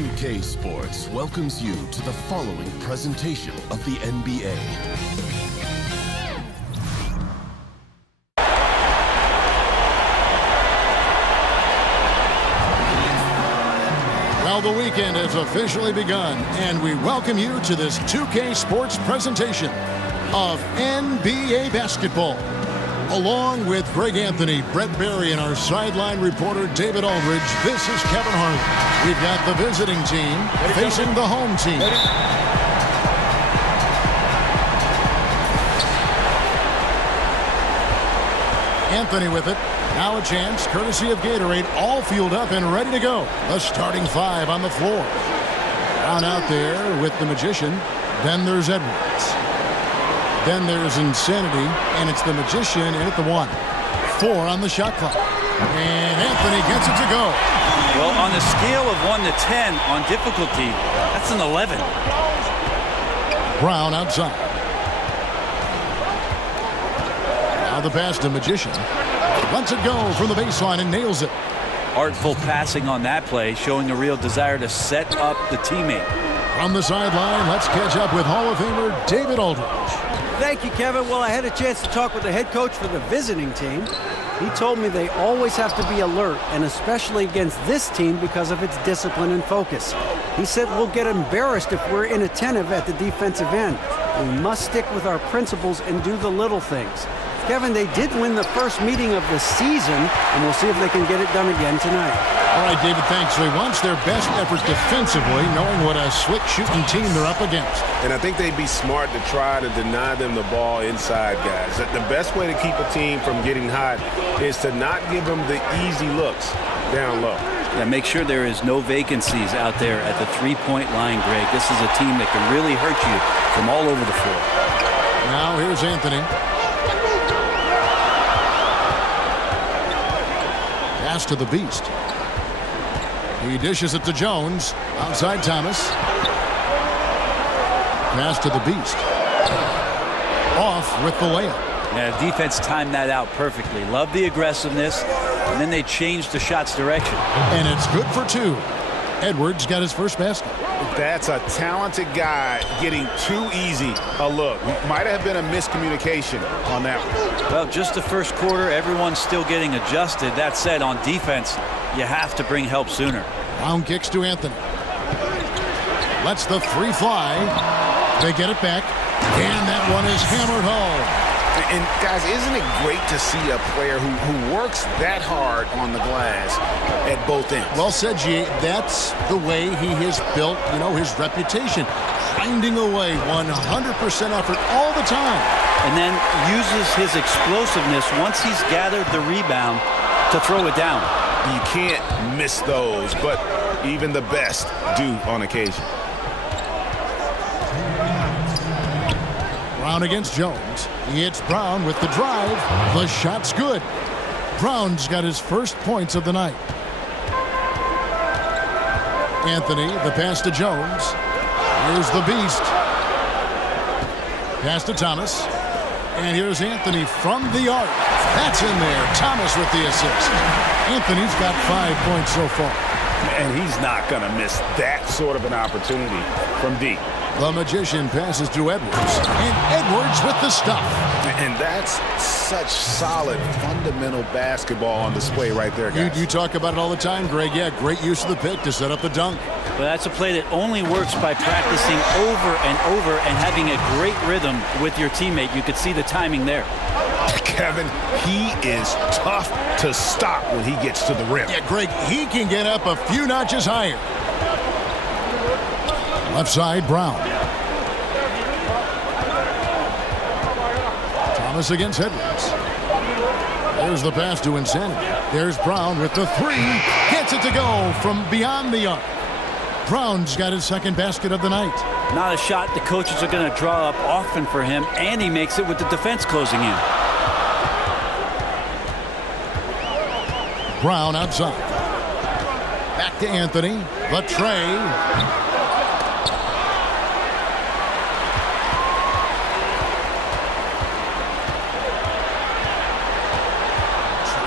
2K Sports welcomes you to the following presentation of the NBA. Well, the weekend has officially begun, and we welcome you to this 2K Sports presentation of NBA basketball. Along with Greg Anthony, Brett Berry, and our sideline reporter David Aldridge, this is Kevin Harlan. We've got the visiting team facing the home team. Anthony with it. Now a chance, courtesy of Gatorade, all fueled up and ready to go. The starting five on the floor. Down out there with the Magician. Then there's Edwards. Then there's Insanity, and it's the Magician in at the 1. 4 on the shot clock. And Anthony gets it to go. Well, on the scale of 1 to 10 on difficulty, that's an 11. Brown outside. Now the pass to Magician. Lets it go from the baseline and nails it. Artful passing on that play, showing a real desire to set up the teammate. From the sideline, let's catch up with Hall of Famer David Aldridge. Thank you, Kevin. Well, I had a chance to talk with the head coach for the visiting team. He told me they always have to be alert, and especially against this team because of its discipline and focus. He said we'll get embarrassed if we're inattentive at the defensive end. We must stick with our principles and do the little things. Kevin, they did win the first meeting of the season, and we'll see if they can get it done again tonight. All right, David, thanks. They wants their best effort defensively, knowing what a slick shooting team they're up against. And I think they'd be smart to try to deny them the ball inside, guys. The best way to keep a team from getting hot is to not give them the easy looks down low. Yeah, make sure there is no vacancies out there at the three-point line, Greg. This is a team that can really hurt you from all over the floor. Now here's Anthony. Pass to the Beast. He dishes it to Jones. Outside Thomas. Pass to the Beast. Off with the layup. Yeah, defense timed that out perfectly. Love the aggressiveness, and then they changed the shot's direction. And it's good for 2. Edwards got his first basket. That's a talented guy getting too easy a look. Might have been a miscommunication on that one. Well, just the first quarter, everyone's still getting adjusted. That said, on defense, you have to bring help sooner. Brown kicks to Anthony. Lets the 3 fly. They get it back. And that one is hammered home. And, guys, isn't it great to see a player who works that hard on the glass at both ends? Well said, G. That's the way he has built, his reputation. Finding a way, 100% effort all the time. And then uses his explosiveness once he's gathered the rebound to throw it down. You can't miss those, but even the best do on occasion. Brown against Jones. It's Brown with the drive. The shot's good. Brown's got his first points of the night. Anthony, the pass to Jones. Here's the Beast. Pass to Thomas. And here's Anthony from the arc. That's in there. Thomas with the assist. Anthony's got 5 points so far. And he's not going to miss that sort of an opportunity from deep. The Magician passes to Edwards. And Edwards with the stuff. And that's such solid, fundamental basketball on display right there, guys. You talk about it all the time, Greg. Yeah, great use of the pick to set up the dunk. But that's a play that only works by practicing over and over and having a great rhythm with your teammate. You could see the timing there. Kevin, he is tough to stop when he gets to the rim. Yeah, Greg, he can get up a few notches higher. Left side, Brown. Thomas against Edwards. There's the pass to Insanity. There's Brown with the 3. Gets it to go from beyond the arc. Brown's got his second basket of the night. Not a shot the coaches are going to draw up often for him, and he makes it with the defense closing in. Brown outside. Back to Anthony. The tray.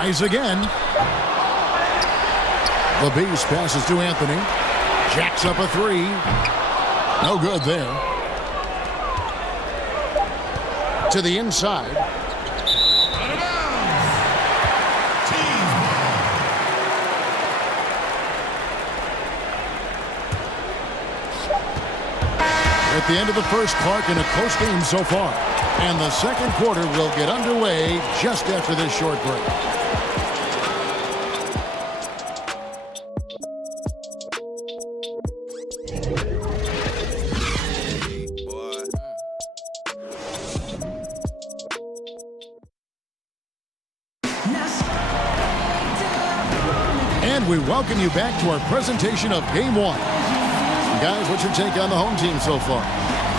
Tries again. The Beast passes to Anthony. Jacks up a three. No good there. To the inside. At the end of the first, Clark, in a close game so far. And the second quarter will get underway just after this short break. And we welcome you back to our presentation of Game 1. Guys, what's your take on the home team so far?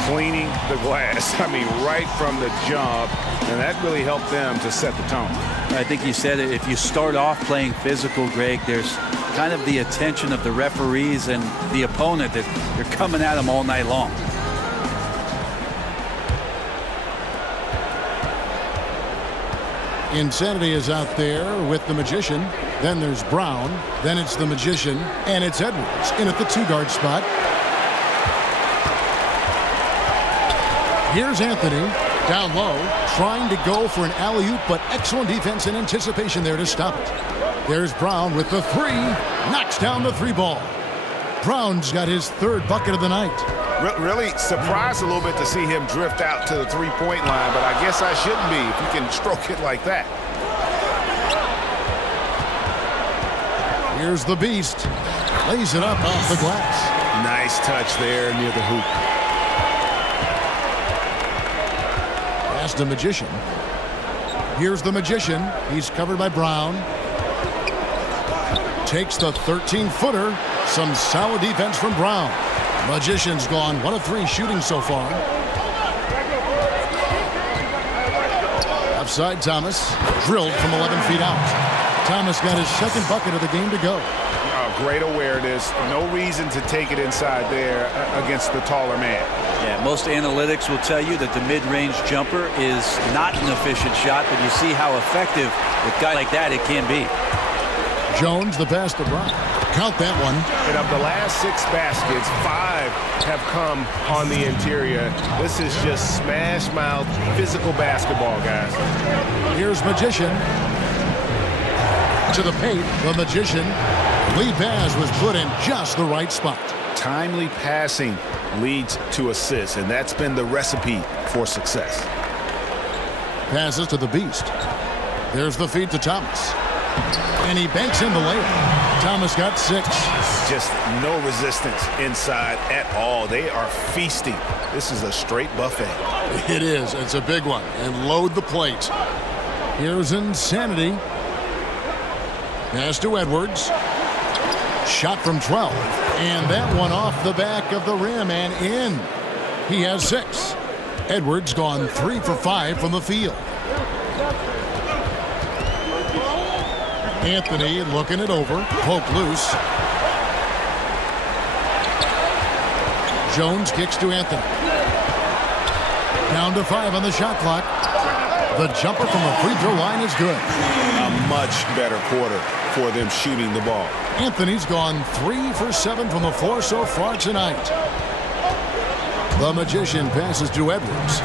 Cleaning the glass. I mean, right from the jump. And that really helped them to set the tone. I think you said it. If you start off playing physical, Greg, there's kind of the attention of the referees and the opponent that you're coming at them all night long. Insanity is out there with the Magician. Then there's Brown. Then it's the Magician. And it's Edwards in at the 2-guard spot. Here's Anthony down low, trying to go for an alley-oop, but excellent defense and anticipation there to stop it. There's Brown with the three. Knocks down the three ball. Brown's got his third bucket of the night. Really surprised a little bit to see him drift out to the three-point line, but I guess I shouldn't be if you can stroke it like that. Here's the Beast. Lays it up off the glass. Nice touch there near the hoop. Pass the Magician. Here's the Magician. He's covered by Brown. Takes the 13-footer. Some solid defense from Brown. Magician's gone 1 of 3 shooting so far. Outside Thomas. Drilled from 11 feet out. Thomas got his second bucket of the game to go. Great awareness. No reason to take it inside there against the taller man. Yeah, most analytics will tell you that the mid-range jumper is not an efficient shot, but you see how effective with a guy like that it can be. Jones, the pass to Brown. Count that one. And of the last 6 baskets, 5 have come on the interior. This is just smash-mouth physical basketball, guys. Here's Magician. To the paint, the Magician. Lee Baz was put in just the right spot. Timely passing leads to assists, and that's been the recipe for success. Passes to the Beast. There's the feed to Thomas. And he banks in the layup. Thomas got 6. Just no resistance inside at all. They are feasting. This is a straight buffet. It is. It's a big one. And load the plate. Here's Insanity. Pass to Edwards. Shot from 12. And that one off the back of the rim and in. He has 6. Edwards gone 3 for 5 from the field. Anthony looking it over. Poke loose. Jones kicks to Anthony. Down to 5 on the shot clock. The jumper from the free throw line is good. A much better quarter for them shooting the ball. Anthony's gone 3 for 7 from the floor so far tonight. The Magician passes to Edwards.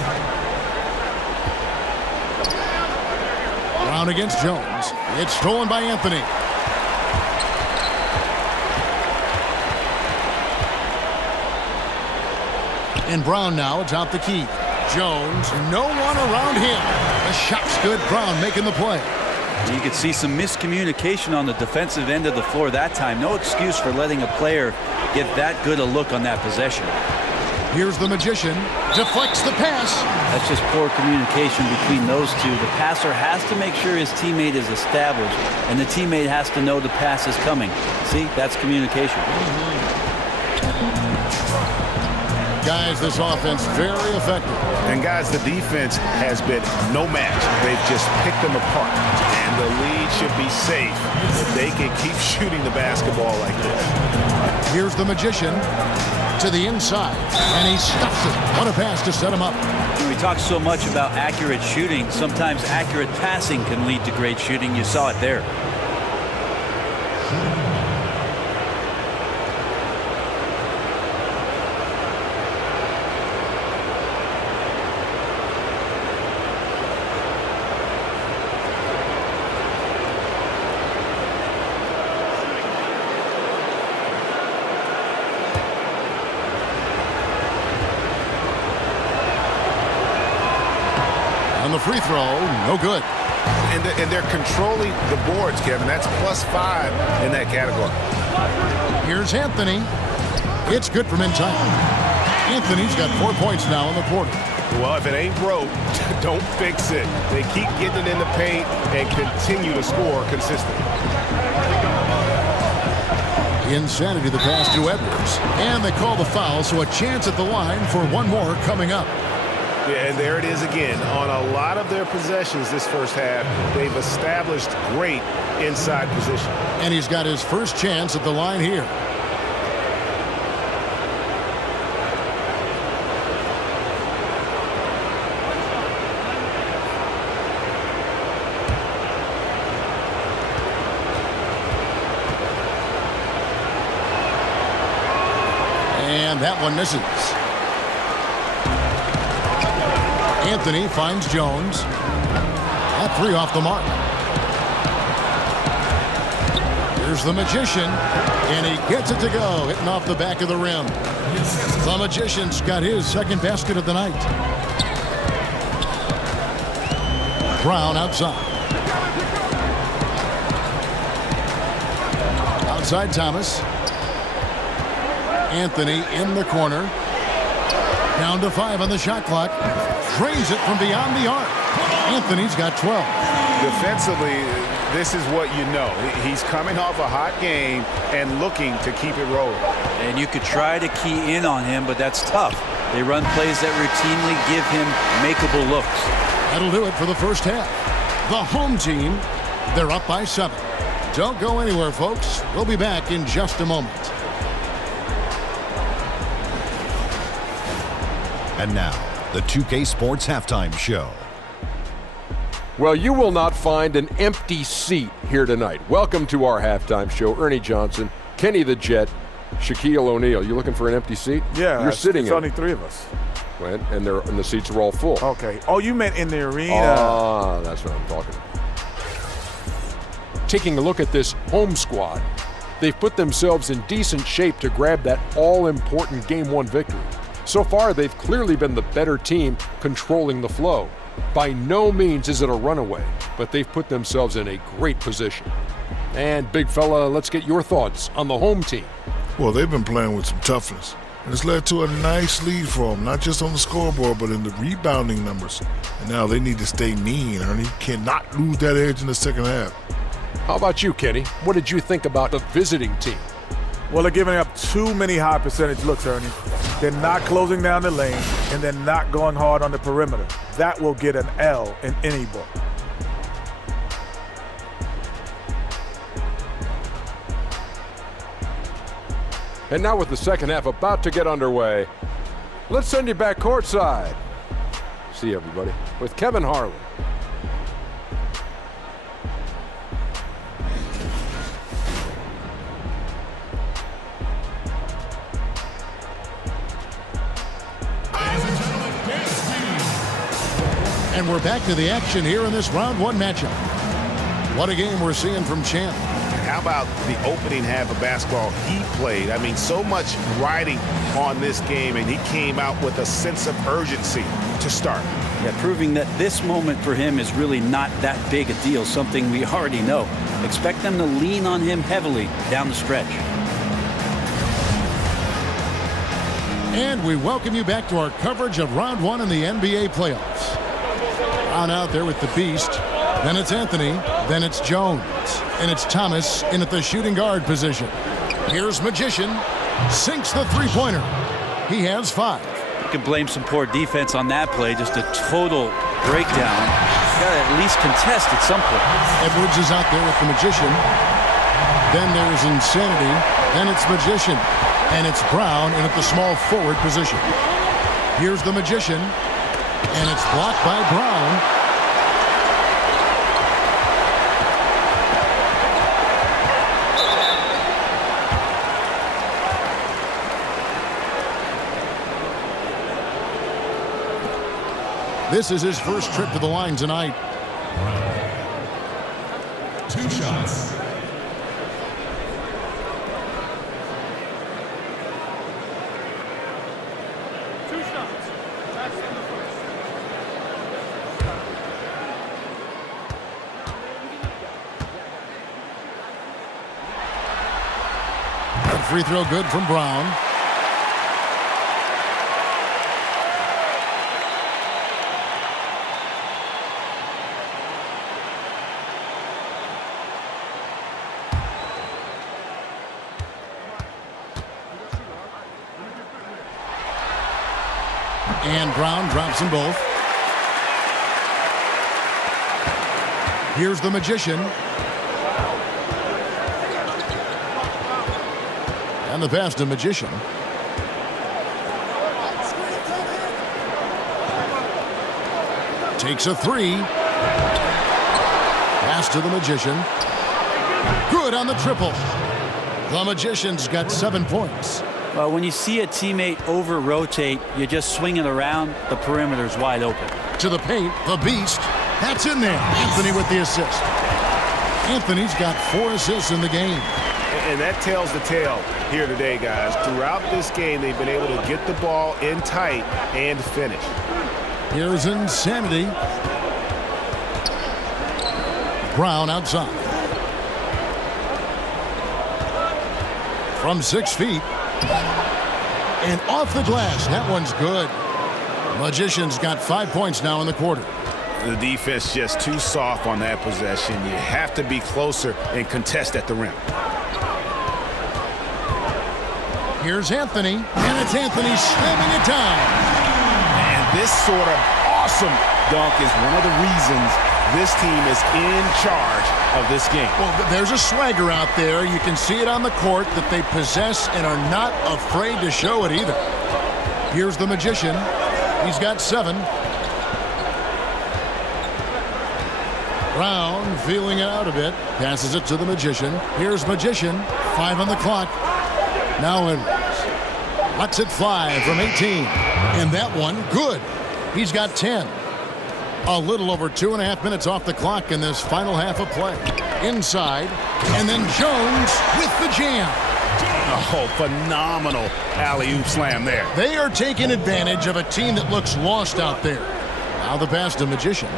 Brown against Jones. It's stolen by Anthony. And Brown now atop the key. Jones, no one around him. The shot's good. Brown making the play. You could see some miscommunication on the defensive end of the floor that time. No excuse for letting a player get that good a look on that possession. Here's the Magician. Deflects the pass. That's just poor communication between those two. The passer has to make sure his teammate is established, and the teammate has to know the pass is coming. See, that's communication. Guys, this offense very effective. And guys, the defense has been no match. They've just picked them apart. And the lead should be safe if they can keep shooting the basketball like this. Here's the Magician to the inside, and he stuffs it. What a pass to set him up. We talk so much about accurate shooting. Sometimes accurate passing can lead to great shooting. You saw it there. And the free throw, no good. And they're controlling the boards, Kevin. That's +5 in that category. Here's Anthony. It's good from inside. Anthony's got 4 points now in the quarter. Well, if it ain't broke, don't fix it. They keep getting it in the paint and continue to score consistently. Insanity the pass to Edwards. And they call the foul, so a chance at the line for one more coming up. Yeah, and there it is again. On a lot of their possessions this first half, they've established great inside position. And he's got his first chance at the line here. And that one misses. Anthony finds Jones. That three off the mark. Here's the Magician, and he gets it to go, hitting off the back of the rim. The Magician's got his second basket of the night. Brown outside. Outside Thomas. Anthony in the corner. Down to 5 on the shot clock. Drains it from beyond the arc. Anthony's got 12. Defensively, this is what you know. He's coming off a hot game and looking to keep it rolling. And you could try to key in on him, but that's tough. They run plays that routinely give him makeable looks. That'll do it for the first half. The home team, they're up by 7. Don't go anywhere, folks. We'll be back in just a moment. And now, the 2K Sports Halftime Show. Well, you will not find an empty seat here tonight. Welcome to our halftime show. Ernie Johnson, Kenny the Jet, Shaquille O'Neal. You looking for an empty seat? Yeah, you're sitting it's in. only 3 of us. And the seats are all full. Okay. Oh, you meant in the arena. Ah, that's what I'm talking about. Taking a look at this home squad, they've put themselves in decent shape to grab that all-important Game 1 victory. So far, they've clearly been the better team controlling the flow. By no means is it a runaway, but they've put themselves in a great position. And, big fella, let's get your thoughts on the home team. Well, they've been playing with some toughness, and it's led to a nice lead for them, not just on the scoreboard, but in the rebounding numbers. And now they need to stay mean, Ernie. Cannot lose that edge in the second half. How about you, Kenny? What did you think about the visiting team? Well, they're giving up too many high percentage looks, Ernie. They're not closing down the lane, and they're not going hard on the perimeter. That will get an L in any book. And now with the second half about to get underway, let's send you back courtside. See everybody with Kevin Harlan. And we're back to the action here in this round 1 matchup. What a game we're seeing from Champ. How about the opening half of basketball he played? I mean, so much riding on this game, and he came out with a sense of urgency to start. Yeah, proving that this moment for him is really not that big a deal, something we already know. Expect them to lean on him heavily down the stretch. And we welcome you back to our coverage of round 1 in the NBA playoffs. Brown out there with the Beast. Then it's Anthony. Then it's Jones. And it's Thomas in at the shooting guard position. Here's Magician. Sinks the three-pointer. He has 5. You can blame some poor defense on that play. Just a total breakdown. Got to at least contest at some point. Edwards is out there with the Magician. Then there's Insanity. Then it's Magician. And it's Brown in at the small forward position. Here's the Magician. And it's blocked by Brown. This is his first trip to the line tonight. 2 shots. free throw good from Brown. And Brown drops them both. Here's the Magician. And the pass to Magician. Takes a three. Pass to the Magician. Good on the triple. The Magician's got 7 points. Well, when you see a teammate over-rotate, you just swing it around, the perimeter's wide open. To the paint, the Beast. That's in there. Anthony with the assist. Anthony's got 4 assists in the game. And that tells the tale here today, guys. Throughout this game, they've been able to get the ball in tight and finish. Here's Insanity. Brown outside. From 6 feet. And off the glass. That one's good. Magician's got 5 points now in the quarter. The defense just too soft on that possession. You have to be closer and contest at the rim. Here's Anthony. And it's Anthony slamming it down. And this sort of awesome dunk is one of the reasons this team is in charge of this game. Well, there's a swagger out there. You can see it on the court that they possess and are not afraid to show it either. Here's the Magician. He's got 7. Brown feeling it out a bit. Passes it to the Magician. Here's Magician. 5 on the clock. Now Edwards lets it fly from 18. And that one, good. He's got 10. A little over 2.5 minutes off the clock in this final half of play. Inside. And then Jones with the jam. Oh, phenomenal alley-oop slam there. They are taking advantage of a team that looks lost out there. Now the pass to Magician.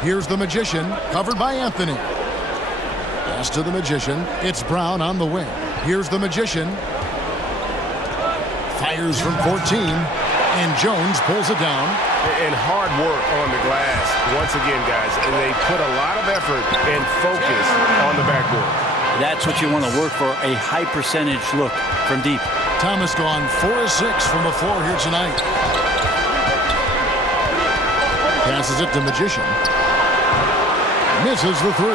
Here's the Magician, covered by Anthony. Pass to the Magician. It's Brown on the wing. Here's the Magician. Fires from 14. And Jones pulls it down. And hard work on the glass. Once again, guys, they put a lot of effort and focus on the backboard. That's what you want to work for, a high percentage look from deep. Thomas gone 4 of 6 from the floor here tonight. Passes it to Magician. Misses the 3.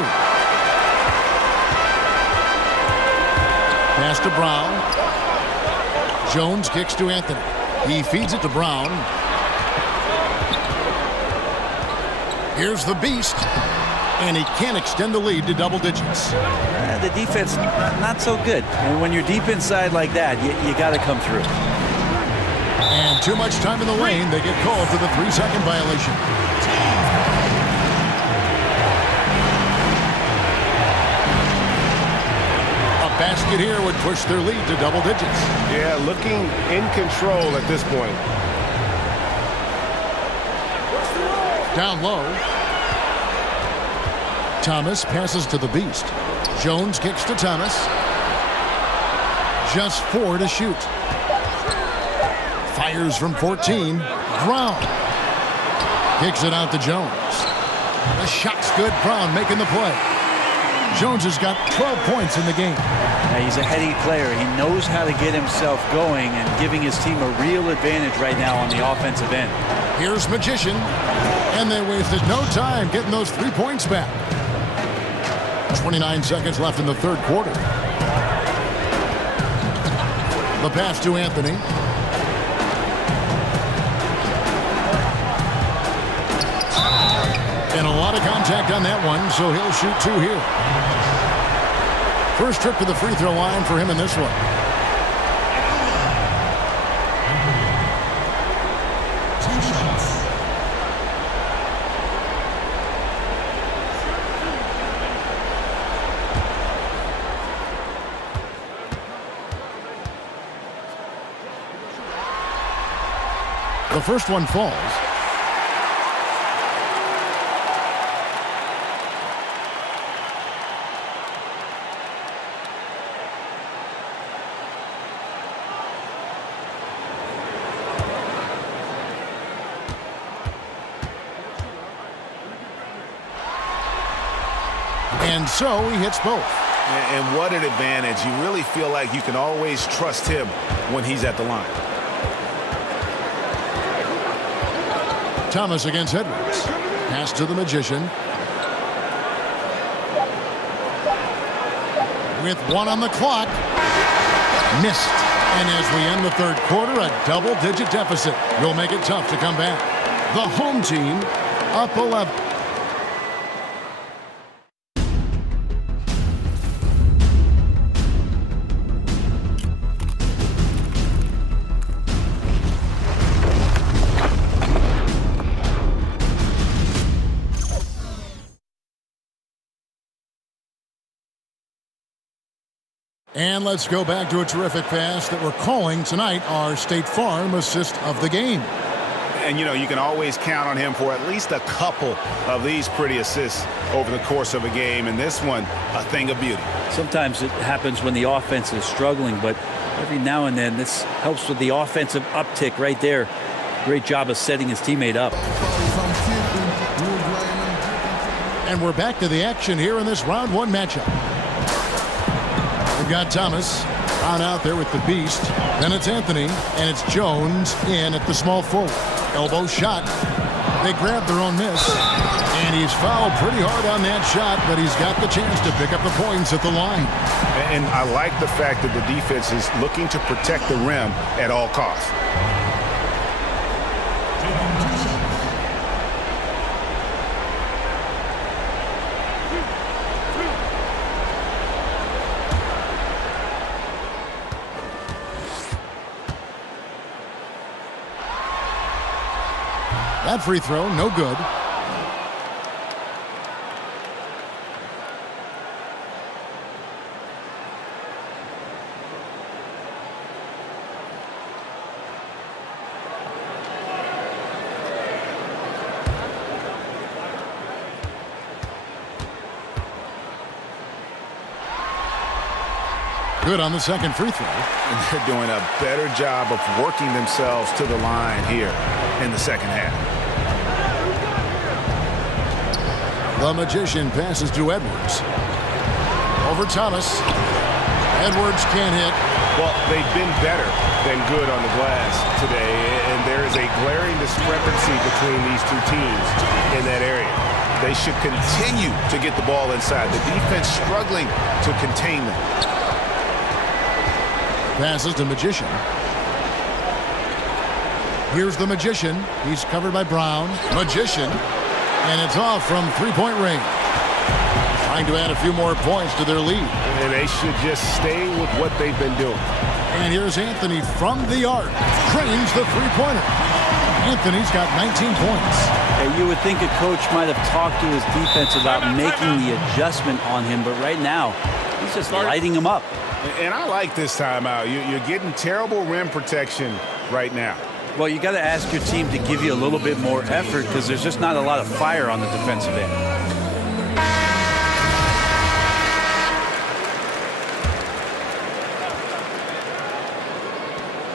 Pass to Brown. Jones kicks to Anthony. He feeds it to Brown. Here's the Beast. And he can't extend the lead to double digits. The defense, not so good. And when you're deep inside like that, you got to come through. And too much time in the lane. They get called for the 3-second violation. A basket here would push their lead to double digits. Yeah, looking in control at this point. Down low. Thomas passes to the Beast. Jones kicks to Thomas. Just 4 to shoot. Fires from 14. Brown kicks it out to Jones. The shot's good. Brown making the play. Jones has got 12 points in the game. Now, he's a heady player. He knows how to get himself going and giving his team a real advantage right now on the offensive end. Here's Magician. And they wasted no time getting those 3 points back. 29 seconds left in the third quarter. The pass to Anthony. And a lot of contact on that one, so he'll shoot 2 here. First trip to the free throw line for him in this one. The first one falls. And so he hits both. And what an advantage. You really feel like you can always trust him when he's at the line. Thomas against Edwards. Pass to the Magician. With 1 on the clock. Missed. And as we end the third quarter, a double-digit deficit will make it tough to come back. The home team up 11. And let's go back to a terrific pass that we're calling tonight our State Farm assist of the game. And, you know, you can always count on him for at least a couple of these pretty assists over the course of a game. And this one, a thing of beauty. Sometimes it happens when the offense is struggling, but every now and then this helps with the offensive uptick right there. Great job of setting his teammate up. And we're back to the action here in this round 1 matchup. We've got Thomas on out there with the beast. Then it's Anthony, and it's Jones in at the small forward. Elbow shot. They grab their own miss. And he's fouled pretty hard on that shot, but he's got the chance to pick up the points at the line. And I like the fact that the defense is looking to protect the rim at all costs. That free throw, no good. Good on the second free throw. And they're doing a better job of working themselves to the line here in the second half. The Magician passes to Edwards. Over Thomas. Edwards can't hit. Well, they've been better than good on the glass today, and there is a glaring discrepancy between these two teams in that area. They should continue to get the ball inside. The defense struggling to contain them. Passes to Magician. Here's the Magician. He's covered by Brown. Magician. And it's off from three-point range. Trying to add a few more points to their lead. And they should just stay with what they've been doing. And here's Anthony from the arc. Trains the three-pointer. Anthony's got 19 points. Hey, you would think a coach might have talked to his defense about making the adjustment on him, but right now, he's just lighting him up. And I like this timeout. You're getting terrible rim protection right now. Well, you got to ask your team to give you a little bit more effort because there's just not a lot of fire on the defensive end.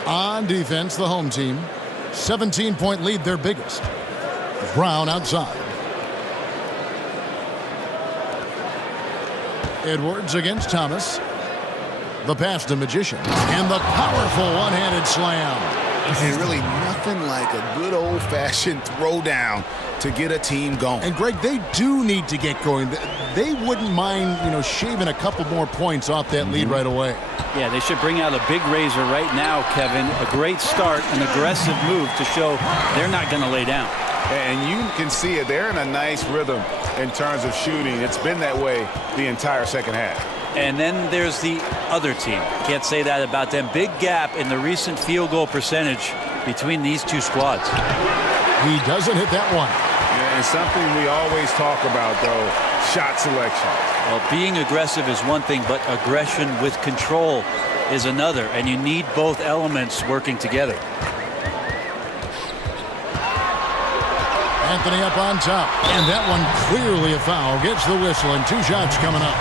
On defense, the home team. 17-point lead, their biggest. Brown outside. Edwards against Thomas. The pass to Magician. And the powerful one-handed slam. And really nothing like a good old-fashioned throwdown to get a team going. And, Greg, they do need to get going. They wouldn't mind, shaving a couple more points off that lead right away. Yeah, they should bring out a big razor right now, Kevin. A great start, an aggressive move to show they're not going to lay down. And you can see it. They're in a nice rhythm in terms of shooting. It's been that way the entire second half. And then there's the other team. Can't say that about them. Big gap in the recent field goal percentage between these two squads. He doesn't hit that one. Yeah, and something we always talk about, though, shot selection. Well, being aggressive is one thing, but aggression with control is another, and you need both elements working together. Anthony up on top, and that one clearly a foul. Gets the whistle, and 2 shots coming up.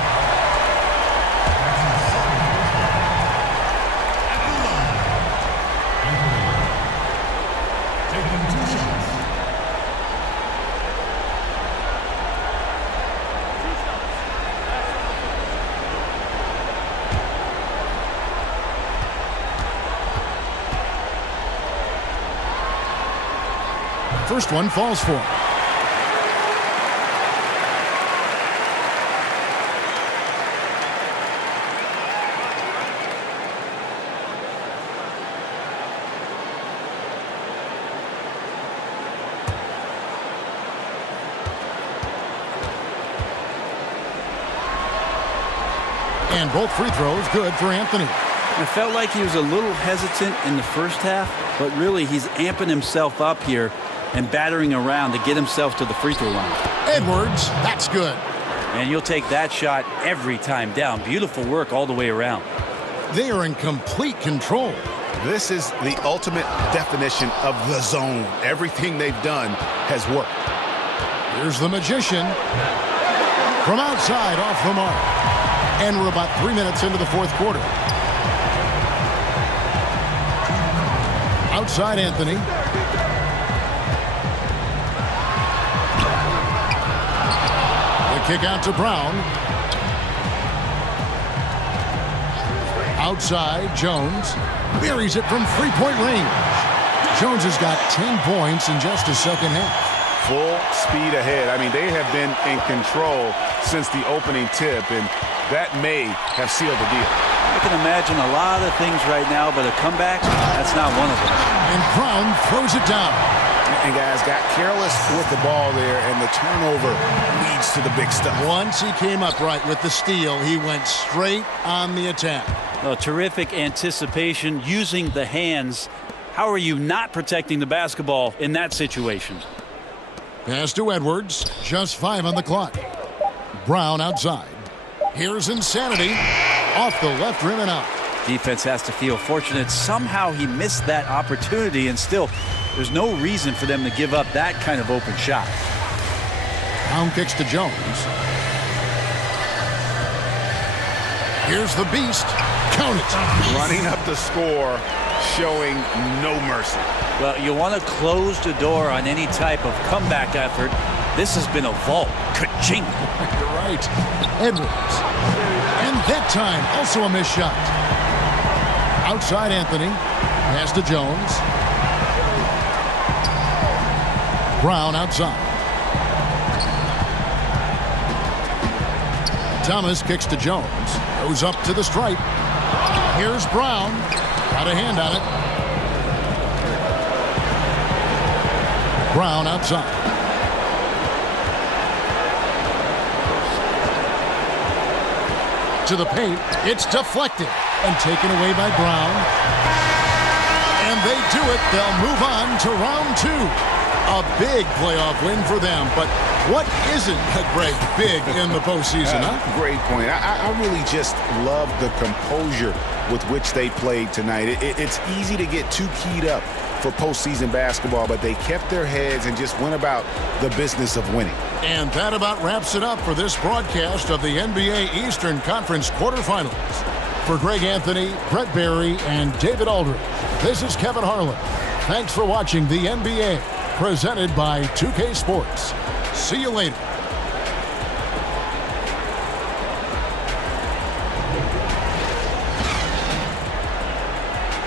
First one falls for him. And both free throws good for Anthony. It felt like he was a little hesitant in the first half, but really he's amping himself up here and battering around to get himself to the free throw line. Edwards, that's good. And you'll take that shot every time down. Beautiful work all the way around. They are in complete control. This is the ultimate definition of the zone. Everything they've done has worked. Here's the Magician. From outside, off the mark. And we're about 3 minutes into the fourth quarter. Outside Anthony. The kick out to Brown. Outside Jones. Buries it from three-point range. Jones has got 10 points in just a second half. Full speed ahead. I mean, they have been in control since the opening tip, and that may have sealed the deal. I can imagine a lot of things right now, but a comeback, that's not one of them. And Brown throws it down. And guys got careless with the ball there, and the turnover leads to the big stuff. Once he came up right with the steal, he went straight on the attack. Oh, terrific anticipation using the hands. How are you not protecting the basketball in that situation? Pass to Edwards. Just 5 on the clock. Brown outside. Here's Insanity. Off the left rim and out. Defense has to feel fortunate. Somehow he missed that opportunity, and still, there's no reason for them to give up that kind of open shot. Brown kicks to Jones. Here's the Beast. Count it. Running up the score, showing no mercy. Well, you want to close the door on any type of comeback effort. This has been a vault. Ka-ching. You're right. Edwards. And that time, also a missed shot. Outside Anthony. Pass to Jones. Brown outside. Thomas kicks to Jones. Goes up to the stripe. Here's Brown. Got a hand on it. Brown outside. To the paint. It's deflected and taken away by Brown. And they do it. They'll move on to round 2. A big playoff win for them. But what isn't a great big in the postseason, huh? Great point. I really just love the composure with which they played tonight. It's easy to get too keyed up for postseason basketball, but they kept their heads and just went about the business of winning. And that about wraps it up for this broadcast of the NBA Eastern Conference quarterfinals. For Greg Anthony, Brett Barry, and David Aldridge, this is Kevin Harlan. Thanks for watching the NBA, presented by 2K Sports. See you later.